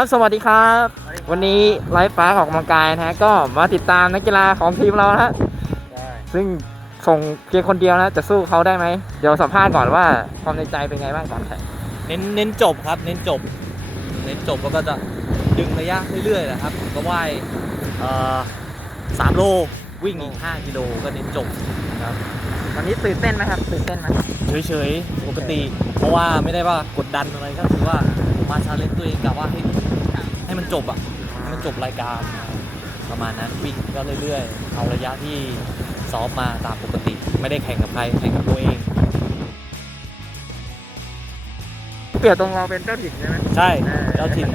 ครับสวัสดีครับ วันนี้ไลฟ์ฟ้าออกกำลังกายนะฮะก็มาติดตามนักกีฬาของทีมเรานะฮะซึ่งส่งเพียงคนเดียวนะจะสู้เขาได้ไหมเดี๋ยวสัมภาษณ์ก่อนว่าความในใจเป็นไงบ้างก่อนแข่งเน้นเน้นจบครับ เน้นจบ เน้นจบแล้วก็จะดึงระยะเรื่อยๆนะครับ ก็ว่ายเอ่อสามโลวิ่งอีก5กิโลก็เน้นจบนะครับวันนี้ตื่นเต้นไหมครับตื่นเต้นไหมเฉยๆปกติ เพราะว่าไม่ได้ว่ากดดันอะไรก็คือว่ามาชาเลนจ์ตัวเองกะว่าให้ให้ มันจบอะให้มันจบรายการประมาณนั้นวิ่งก็เรื่อยๆ เอาระยะที่ซ้อมมาตามปกติ ไม่ได้แข่งกับใครแข่งกับตัวเองเปรียบตรงเราเป็นเจ้าถิ่นใช่ไหมใช่เออเจ้าถิ่น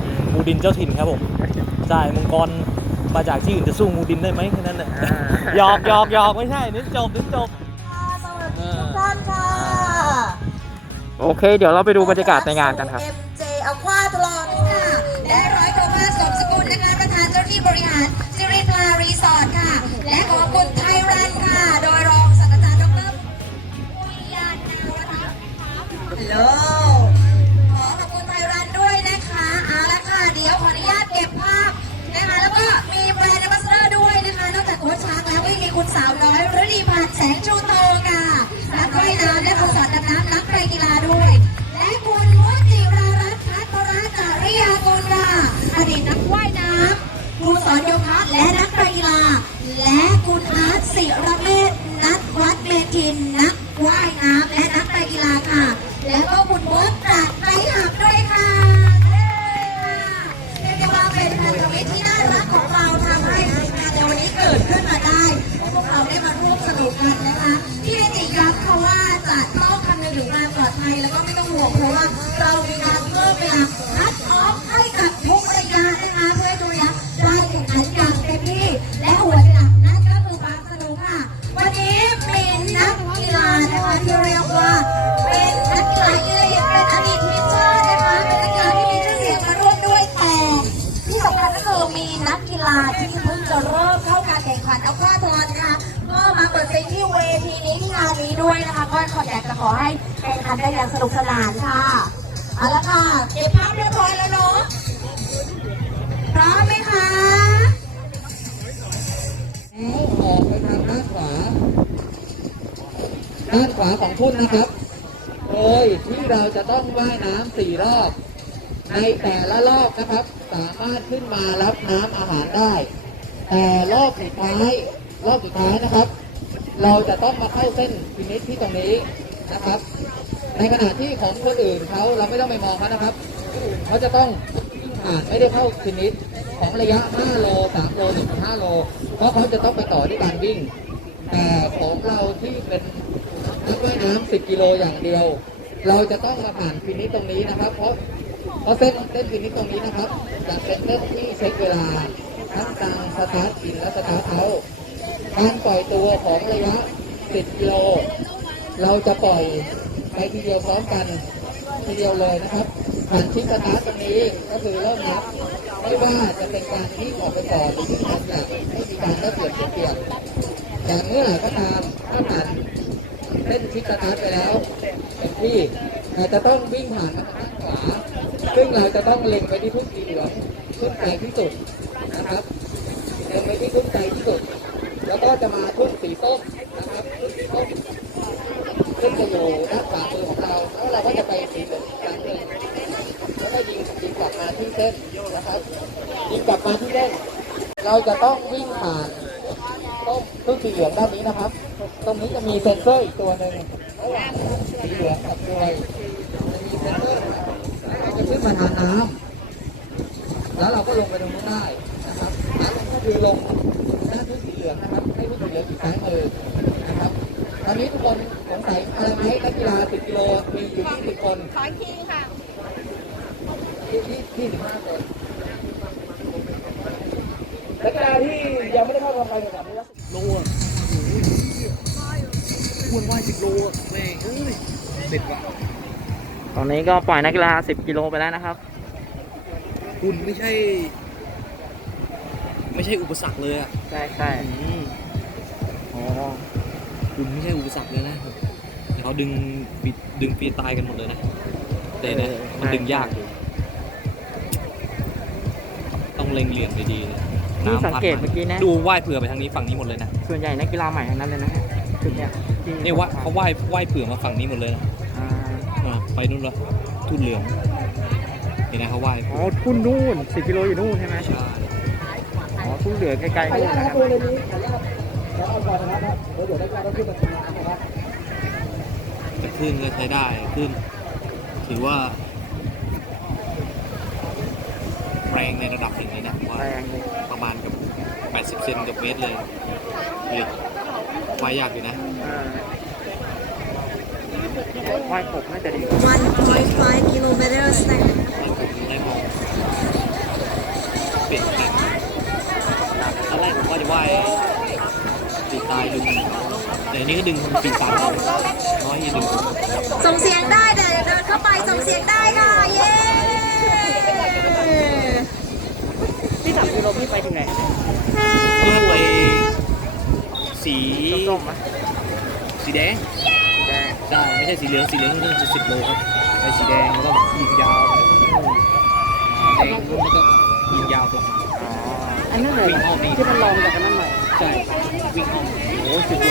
อืมมูดินเจ้าถิ่นครับผมใช่มังกรมาจากที่อื่นจะสู้มูดินได้ไหมแค่นั้นแหละอ่าหยอกหยอกหยอกไม่ใช่เน้นจบเน้นจบสวัสดีทุกท่านค่ะ โอเค เดี๋ยวเราไปดูบรรยากาศในงานกันครับ โลขอขอบคุณไทยรันด้วยนะคะเอาละค่ะเดี๋ยวขออนุญาตเก็บภาพนะคะแล้วก็มีแบรนด์ a อ b บ s สเดอร์ด้วยนะคะ นอกจากโค้ชช้างแล้วก็ยังมีคุณสาวน้อยฤดีพันธ์แสงชูโตค่ะนักว่ายน้ำและผู้สอนดำน้ำนักไตรกีฬาด้วย และคุณวจิรารัตน์พัฒรจาริยากุลค่ะอดีตนักว่ายน้ำครูสอนโยคะและ คัญก็คือมีนักกีฬาที่เพิ่งจะเริ่มเข้าการแข่งขันเอาคว้าทอนนะคะก็มาเปิดเซีนที่เวทีนี้ที่งานนี้ด้วยนะคะก็ขออยากจะขอให้แข่งขันได้อย่างสนุกสนานค่ะเอาละค่ะเก็บภาพเรียบร้อยแล้วเนาะพร้อมไหมคะออกไปทางด้านขวาด้านขวาของทุ่นนะครับ โดยที่เราจะต้องว่ายน้ำสี่รอบ ในแต่ละรอบนะครับ สามารถขึ้นมารับน้ำอาหารได้ แต่รอบสุดท้ายรอบสุดท้ายนะครับ เราจะต้องมาเข้าเส้นฟินิชที่ตรงนี้นะครับ ในขณะที่ของคนอื่นเขาเราไม่ต้องไปมองเขานะครับเขาจะต้องผ่านไม่ได้เข้าฟินิชของระยะ 5 โล 3 โล1.5โล เพราะเขาจะต้องไปต่อที่การวิ่ง แต่ของเราที่เป็นนักว่ายน้ำ10 กิโลอย่างเดียว เราจะต้องมาผ่านฟินิชตรงนี้นะครับ เพราะ เพราะเส้นเส้นฟินิชตรงนี้นะครับจะเป็นเส้นที่เช็คเวลาทั้งกลางสตาร์ทอินและสตาร์ทเอาการปล่อยตัวของระยะ 10 กิโล เราจะปล่อยไปทีเดียวพร้อมกันทีเดียวเลยนะครับผ่านชิปสตาร์ทตรงนี้ก็คือเริ่มนับไม่ว่าจะเป็นการที่ออกไปก่อนหรือที่ทำอย่างไม่มีการได้เปรียบเสียเปรียบแต่เมื่อก็ตามถ้าผ่านเส้นชิปสตาร์ทไปแล้วเต็มที่แต่จะต้องวิ่งผ่านทางด้านขวา ซึ่งเราจะต้องเล็งไปที่ทุ่นสีเหลืองทุ่นไกลที่สุดนะครับเล็งไปที่ทุ่นไกลที่สุด แล้วก็จะมาทุ่นสีส้มนะครับทุ่นสีส้มซึ่งจะอยู่ด้านขวามือของเราแล้วเราก็จะไปสีเหลืองอีกครั้งหนึ่งแล้วก็ยิงยิงกลับมาที่เส้นนะครับ ยิงกลับมาที่เส้น เราจะต้องวิ่งผ่านต้นต้นสีเหลืองด้านนี้นะครับ ตรงนี้จะมีเซ็นเซอร์อีกตัวหนึ่งระหว่างสีเหลืองกับตัวจะมีเซ็นเซอร์ ขึ้นมาทางน้ำแล้วเราก็ลงไปตรงนู้นได้นะครับนั้นก็คือลงด้านทุ่นสีเหลืองนะครับให้ทุ่นสีเหลืองอยู่ซ้ายมือนะครับตอนนี้ทุกคนสงสัยอะไรไหมนักกีฬา10กิโลมีอยู่20คนขอคิงค่ะที่25คนนักกีฬาที่ยังไม่ได้เข้าทำการแข่งขันนี่นะโลอะโอ้โหควรว่ายสิบโลอะแม่งเอ้ยเด็ดว่ะ ตอนนี้ก็ปล่อยนักกีฬา 10 กิโลไปแล้วนะครับ คุณไม่ใช่ ไม่ใช่อุปสรรคเลยอะใช่ใช่อืมอ๋อคุณไม่ใช่อุปสรรคเลยนะแต่เขาดึงปิดดึงปีตายกันหมดเลยนะแต่เนี่ยมันดึงยากอยู่เล็งเหลี่ยมดีๆเลยที่น้ำสังพัดเกตเมื่อกี้นะดูว่ายเผื่อไปทางนี้ฝั่งนี้หมดเลยนะส่วนใหญ่นักกีฬาใหม่ทั้งนั้นเลยนะฮะจุดเนี้ยที่นี่ว่าเขาว่ายว่ายเผื่อมาฝั่งนี้หมดเลยนะอ่าอ่า ไปนู่นละทุ่นเหลืองเห็นไหมเขาว่ายอ๋อทุ่นนู่นสิบกิโลอยู่นู่นใช่ไหมใช่อ๋อทุ่นเหลือไกลๆนู่นนะครับแต่คลื่นก็ใช้ได้คลื่นถือว่า แรงในระดับอย่างนี้นะว่าแรงเลยประมาณกับ 80 เซนกับเมตรเลยเรียกว่ายยากอยู่นะ อ่าว่ายกบน่าจะดีกว่า1.5 kilometers นะคะได้มองเปลี่ยนแปลงตอนแรกผมว่าจะว่ายตีตายดึงแต่อันนี้ก็ดึงมันปีตายน้อยที่ดึงส่งเสียงได้แต่เดินเข้าไปส่งเสียงได้ค่ะ เย้ที่สามกิโลพี่ไปถึงไหนพื่ไปสีส้มๆไหมสีแดง แดงใช่ไม่ใช่สีเหลืองสีเหลืองนี่จะสิบโลครับไปสีแดงแล้วก็ยิงยาวแดงรุ่นแล้วก็ยิงยาวครับอ๋ออันนั้นเลยวิ่งอ้อมนี่ที่มันลองจากอันนั้นหน่อยใช่วิ่งอ้อมโอ้สิบโล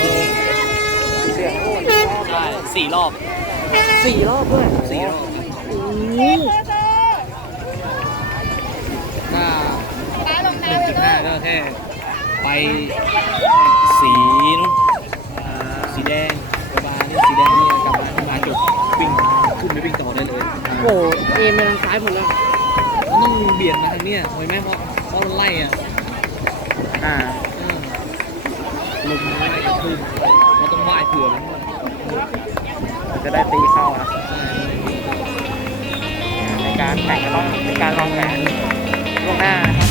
สีเหลืองโน่นใช่สี่รอบสี่รอบด้วยสี่รอบโอ้โหถ้าหนึ่งจุดห้าก็แค่ไปสีนู้นสีแดง เอ็นไปทางซ้ายหมดเลยมันต้องเบียดมาทางเนี้ยเห็นไหมเพราะเพราะมันไล่อะอ่าอืมลมมันไล่ขึ้นเราต้องว่ายเผื่อมันด้วยจะได้ตีเข้านะในการแข่งก็ต้องเป็นการวางแผนล่วงหน้านะครับ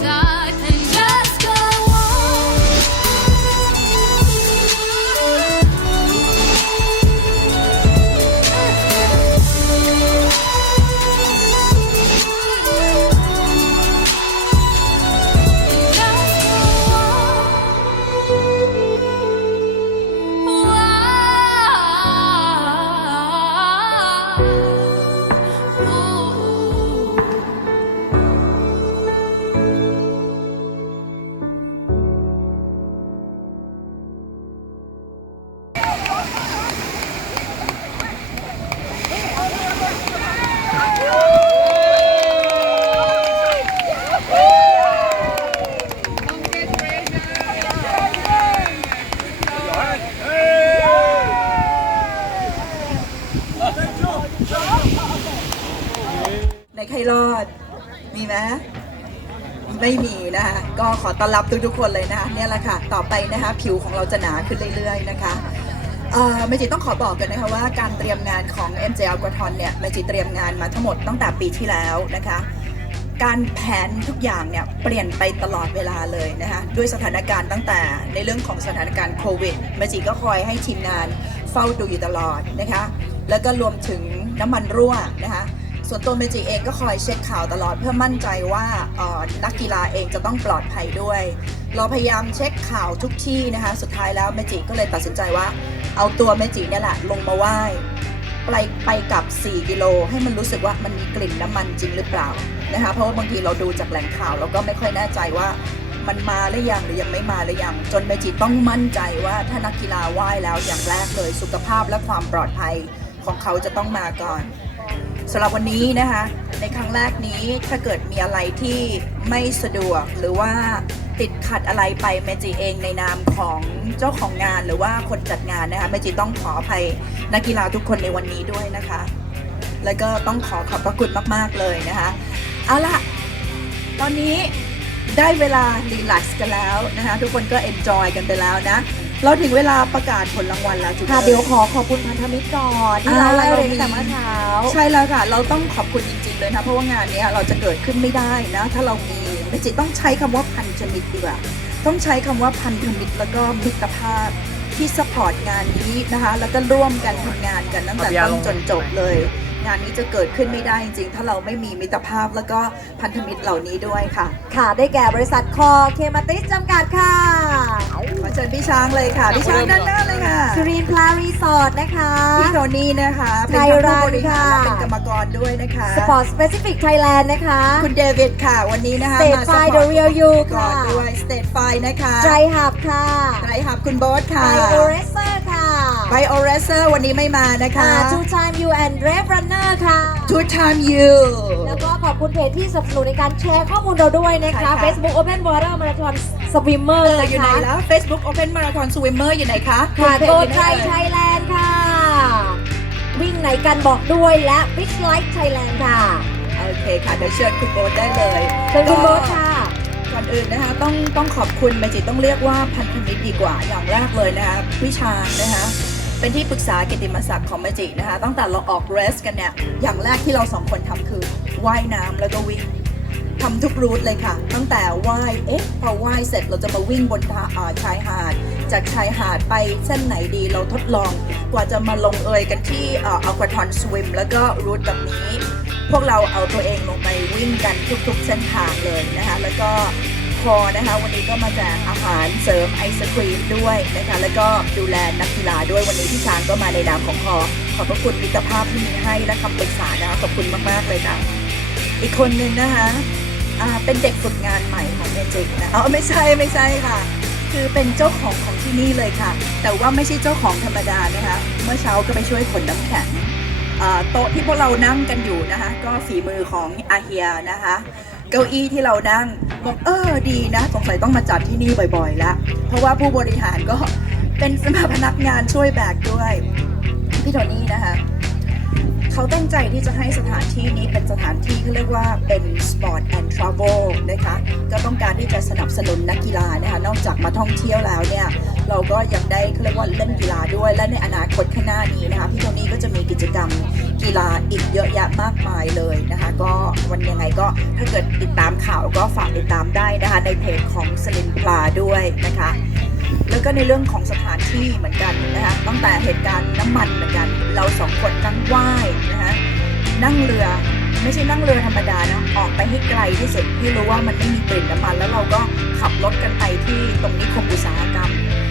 inside. ในใครอด มีไหมไม่มีนะคะ ก็ขอต้อนรับทุกๆคนเลยนะคะเนี่ยแหละค่ะ ต่อไปนะคะผิวของเราจะหนาขึ้นเรื่อยๆนะคะเอ่อเมจิต้องขอบอกกันนะคะว่าการเตรียมงานของ MJL g r a t o n เนี่ยเมจิเตรียมงานมาทั้งหมดตั้งแต่ปีที่แล้วนะคะ การแผนทุกอย่างเนี่ยเปลี่ยนไปตลอดเวลาเลยนะคะด้วยสถานการณ์ตั้งแต่ในเรื่องของสถานการณ์โควิดเมจิก็คอยให้ทีมงานเฝ้าดูอยู่ตลอดนะคะ แล้วก็รวมถึงน้ำมันรั่วนะคะ ส่วนตัวเมจิเองก็คอยเช็คข่าวตลอดเพื่อมั่นใจว่าออนักกีฬาเองจะต้องปลอดภัยด้วย เราพยายามเช็คข่าวทุกที่นะคะ สุดท้ายแล้วเมจิก็เลยตัดสินใจว่า เอาตัวเมจิเนี่ยแหละลงมาไหว้ไปไปกับ 4 กิโล ให้มันรู้สึกว่ามันมีกลิ่นน้ำมันจริงหรือเปล่านะคะเพราะว่าบางทีเราดูจากแหล่งข่าวเราก็ไม่ค่อยแน่ใจว่ามันมาหรือยังหรือยังไม่มาหรือยัง จนเมจิต้องมั่นใจว่าถ้านักกีฬาว่ายแล้วอย่างแรกเลย สุขภาพและความปลอดภัยของเขาจะต้องมาก่อน สำหรับวันนี้นะคะ ในครั้งแรกนี้ถ้าเกิดมีอะไรที่ไม่สะดวกหรือว่าติดขัดอะไรไปเมจิเองในนามของเจ้าของงานหรือว่าคนจัดงานนะคะเมจิต้องขออภัยนักกีฬาทุกคนในวันนี้ด้วยนะคะ แล้วก็ต้องขอขอบพระคุณมากๆเลยนะคะเอาล่ะตอนนี้ได้เวลารีแลกซ์กันแล้วนะคะทุกคนก็เอนจอยกันไปแล้วนะ เราถึงเวลาประกาศผลรางวัลแล้วจุ๊ค่ะเดี๋ยวขอขอบคุณพันธมิตรก่อนที่เราไล่เรียนตั้งแต่เมื่อเช้าใช่แล้วค่ะ เราต้องขอบคุณจริง ๆ เลยนะเพราะว่างานเนี้ยเราจะเกิดขึ้นไม่ได้นะ ถ้าเรามีเมจิต้องใช้คำว่าพันธมิตรดีกว่าต้องใช้คำว่าพันธมิตรแล้วก็มิตรภาพที่สปอร์ตงานนี้นะคะ แล้วก็ร่วมกันทำงานกันตั้งแต่ต้นจนจบเลย งานนี้จะเกิดขึ้นไม่ได้จริงๆ ถ้าเราไม่มีมิตรภาพแล้วก็พันธมิตรเหล่านี้ด้วยค่ะ ค่ะได้แก่บริษัทคอเคมาติสจำกัดค่ะขอเชิญพี่ช้างเลยค่ะ พี่ช้างด้านหน้าเลยค่ะสุรินทร์พลารีสอร์ทนะคะพี่โทนี่นะคะเป็นไทยทั้งรัผู้ฐบริหารค่ะและเป็นกรรมกรด้วยนะคะสปอร์ตสเปซิฟิกไทยแลนด์นะคะ คุณเดวิดค่ะ วันนี้นะคะ State มา Fire support The Real You ก่อนค่ะด้วยสเตทไฟนะคะไตรหับค่ะไตรหับคุณโบ๊ทไทค่ะโอเรเซอร์ค่ะ ไบโอเรเซอร์วันนี้ไม่มานะคะทูไทม์ยูแอนด์เรฟรันเนอร์ค่ะ Two time you แล้วก็ขอบคุณเพจที่สนับสนุนในการแชร์ข้อมูลเราด้วยนะคะใช่ค่ะ Facebook Open Water Marathon Swimmer เออนะอยู่ไหนคะแล้ว Facebook Open Marathon Swimmer อยู่ไหนคะค่ะเพจโกอยู่ไทไหนยไทยแลนด์ค่ะ วิ่งไหนกันบอกด้วยและ Fish Light Thailand ค่ะ โอเคค่ะ เดี๋ยวเชิญคุณโบ๊ทได้เลยเชิญคุณโบ๊ทค่ะก่อนอื่นนะคะต้องต้องขอบคุณเมจิต้องเรียกว่าพันธมิตรดีกว่าอย่างแรกเลยนะคะพี่ชางนะคะ เป็นที่ปรึกษาเกติมศักดิ์ของเมจินะคะ ตั้งแต่เราออกเรสกันเนี่ย อย่างแรกที่เราสองคนทำคือว่ายน้ำแล้วก็วิ่งทำทุกรูทเลยค่ะ ตั้งแต่ว่ายเอ๊ะพอว่ายเสร็จเราจะมาวิ่งบนทาชายหาด จากชายหาดไปเส้นไหนดีเราทดลอง กว่าจะมาลงเอยกันที่อัลควาทอนสวิมแล้วก็รูทแบบนี้ พวกเราเอาตัวเองลงไปวิ่งกันทุกๆเส้นทางเลยนะคะ แล้วก็ อนะคะ วันนี้ก็มาแจกอาหารเสริมไอศครีมด้วยนะคะ แล้วก็ดูแลนักกีฬาด้วยวันนี้พี่ช้างก็มาในนามของคอขอบพระคุณมิตรภาพที่มีให้และคำปรึกษานะคะขอบคุณมากๆเลยค่ะอีกคนนึงนะคะเป็นเด็กฝึกงานใหม่ของเมจิกนะอ๋อไม่ใช่ไม่ใช่ค่ะ คือเป็นเจ้าของของที่นี่เลยค่ะ แต่ว่าไม่ใช่เจ้าของธรรมดานะคะ เมื่อเช้าก็ไปช่วยขนน้ำแข็งโต๊ะที่พวกเรานั่งกันอยู่นะคะ ก็ฝีมือของอาเฮียนะคะ เก้าอี้ที่เรานั่ง บอกเออดีนะ สงสัยต้องมาจัดที่นี่บ่อยๆแล้วเพราะว่าผู้บริหารก็เป็นสมาพนักงานช่วยแบกด้วยพี่โทนี่นะคะเขาตั้งใจที่จะให้สถานที่นี้เป็นสถานที่ที่เรียกว่าเป็น Sport and Travel นะคะก็ต้องการที่จะสนับสนุนนักกีฬานะคะนอกจากมาท่องเที่ยวแล้วเนี่ย เราก็ยังได้เขาเรียกว่าเล่นกีฬาด้วยและในอนาคตข้างหน้านี้นะคะพี่โทนี่ก็จะมีกิจกรรม วันยังไงก็ถ้าเกิดติดตามข่าวก็ฝากติดตามได้นะคะในเพจของสลินปลาด้วยนะคะ แล้วก็ในเรื่องของสถานที่เหมือนกันนะคะตั้งแต่เหตุการณ์น้ำมันเหมือนกัน เราสองคนนั่งว่ายนะคะนั่งเรือไม่ใช่นั่งเรือธรรมดานะออกไปให้ไกลที่สุดที่รู้ว่ามันไม่มีกลิ่นน้ำมัน แล้วเราก็ขับรถกันไปที่ตรงนิคมอุตสาหกรรม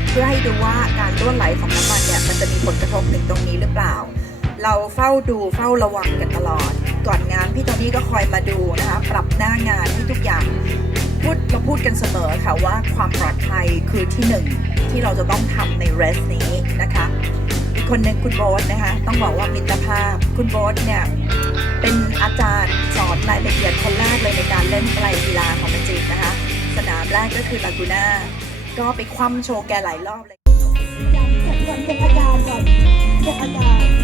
เพื่อให้ดูว่าการรั่วไหลของน้ำมันเนี่ยมันจะมีผลกระทบถึงตรงนี้หรือเปล่า เราเฝ้าดูเฝ้าระวังกันตลอด นี่ก็คอยมาดูนะคะ ปรับหน้างานให้ทุกอย่างพูดเราพูดกันเสมอค่ะว่าความปลอดภัยคือที่หนึ่งที่เราจะต้องทำในเรสนี้นะคะอีกคนหนึ่งคุณโบ๊ทนะคะต้องบอกว่ามิตรภาพคุณโบ๊ทเนี่ยเป็นอาจารย์สอนรายละเอียดคนแรกเลยในการเล่นไตรกีฬาของมันจริงนะคะ สนามแรกก็คือลากูน่าก็ไปคว่ำโชว์แกหลายรอบเลยย้ำก่อนก่อนเก็บอาการก่อนเก็บอาการ